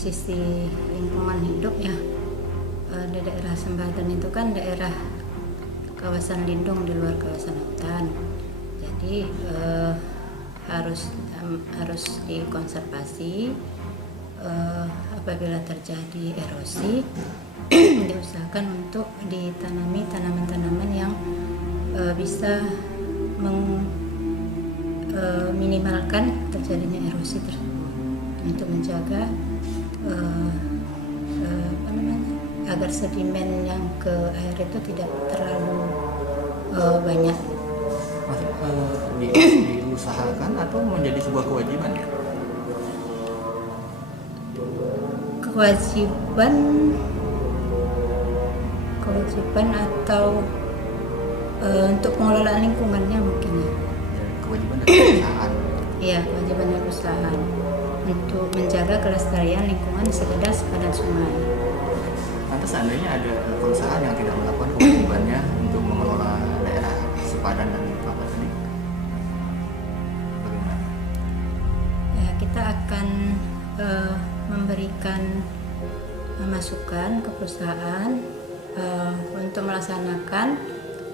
sisi lingkungan hidup ya, di daerah Sembatan itu kan daerah kawasan lindung di luar kawasan hutan, jadi harus dikonservasi. Apabila terjadi erosi diusahakan untuk ditanami tanaman-tanaman yang bisa minimalkan terjadinya erosi tersebut untuk menjaga agar sedimen yang ke air itu tidak terlalu banyak. Diusahakan atau menjadi sebuah kewajiban ya? Kewajiban atau untuk pengelolaan lingkungannya mungkin ya. Kewajiban dari perusahaan. Iya, kewajiban dari perusahaan untuk menjaga kelestarian lingkungan di sekitar sepadan sungai. Lantas seandainya ada perusahaan yang tidak melakukan kewajibannya untuk mengelola daerah sepadan dan apa tadi, bagaimana? Ya, kita akan memberikan masukan ke perusahaan untuk melaksanakan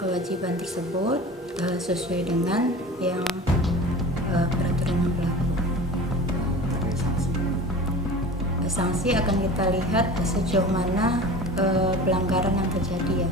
kewajiban tersebut sesuai dengan yang peraturan yang berlaku. Sanksi akan kita lihat sejauh mana pelanggaran yang terjadi ya.